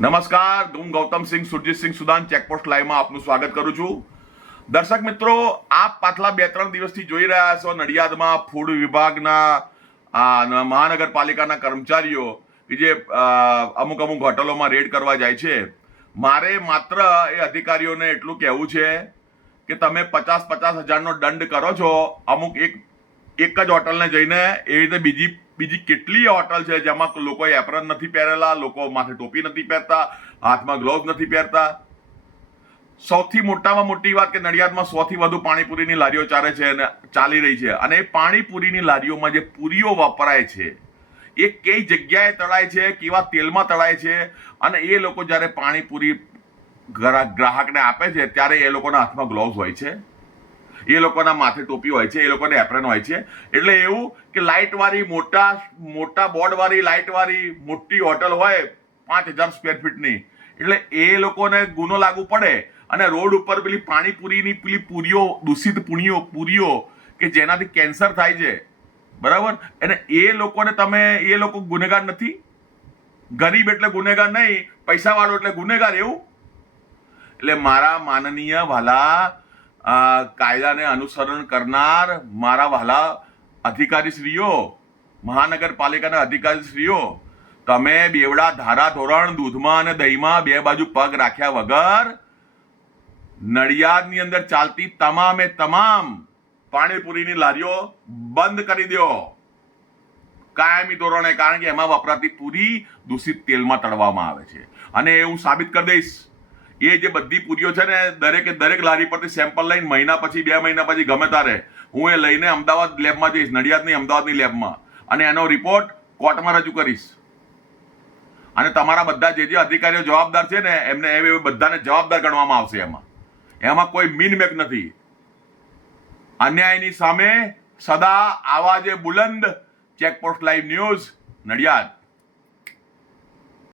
નમસ્કાર, હું Gautamsinh Surjit Singh Sudan checkpost લાઈવમાં આપનું સ્વાગત કરું છું. દર્શક મિત્રો, આપ પાછલા 2-3 દિવસથી જોઈ રહ્યા છો નડિયાદમાં ફૂડ વિભાગના મહાનગરપાલિકાના કર્મચારીઓ કે જે અમુક હોટલોમાં રેડ કરવા જાય છે. મારે માત્ર એ અધિકારીઓને એટલું કહેવું છે કે તમે 50-50 હજારનો દંડ કરો છો અમુક એક જ હોટલને જઈને. એ રીતે બીજી કેટલી હોટલ છે જેમાં લોકોએ એપ્રન નથી પહેરેલા, લોકો માથે ટોપી નથી પહેરતા, હાથમાં ગ્લોવ્સ નથી પહેરતા. સૌથી મોટામાં મોટી વાત કે નડિયાદમાં 100થી વધુ પાણીપુરીની લારીઓ ચાલી રહી છે, અને એ પાણીપુરીની લારીઓમાં જે પૂરીઓ વપરાય છે એ કઈ જગ્યાએ તળાય છે, કેવા તેલમાં તળાય છે, અને એ લોકો જ્યારે પાણીપુરી ગ્રાહકને આપે છે ત્યારે એ લોકોના હાથમાં ગ્લોવ્સ હોય છે, એ લોકોના માથે ટોપી હોય છે, એ લોકોને એપ્રન હોય છે. એટલે એવું કે લાઇટ વાળી મોટા બોર્ડ વાળી લાઇટ વાળી મોટી હોટલ હોય 5000 સ્ક્વેર ફીટની, એટલે એ લોકોને ગુનો લાગુ પડે. અને રોડ ઉપર પેલી પાણીપુરીની પૂરીઓ, દૂષિત પૂરીઓ કે જેનાથી કેન્સર થાય છે, બરાબર, અને એ લોકો ગુનેગાર નથી. ગરીબ એટલે ગુનેગાર નહીં, પૈસાવાળો એટલે ગુનેગાર, એવું. એટલે મારા માનનીય વાલા કાયદાને અનુસરણ કરનાર મારા વહાલા અધિકારીશ્રીઓ, મહાનગરપાલિકાના અધિકારીશ્રીઓ, તમે બેવડા ધારા ધોરણ દૂધમાં અને દહીંમાં બે બાજુ પગ રાખ્યા વગર નડિયાદની અંદર ચાલતી તમામે તમામ પાણીપુરીની લારીઓ બંધ કરી દો કાયમી ધોરણે. કારણ કે એમાં વપરાતી પૂરી દૂષિત તેલમાં તળવામાં આવે છે, અને હું સાબિત કરી દઈશ. એ જે બધી પૂરીઓ છે ને, દરેક લારી પરથી સેમ્પલ લઈને મહિના પછી 2 મહિના પછી ગમે તારે હું એ લઈને અમદાવાદ લેબમાં જઈશ, નડિયાદની અમદાવાદની લેબમાં, અને એનો રિપોર્ટ કોર્ટમાં રજૂ કરીશ. અને તમારા બધા જે અધિકારીઓ જવાબદાર છે ને એમને બધાને જવાબદાર ગણવામાં આવશે. એમાં કોઈ મીનમેક નથી. અન્યાયની સામે સદા આવાજે બુલંદ. Check post live news, Nadiad.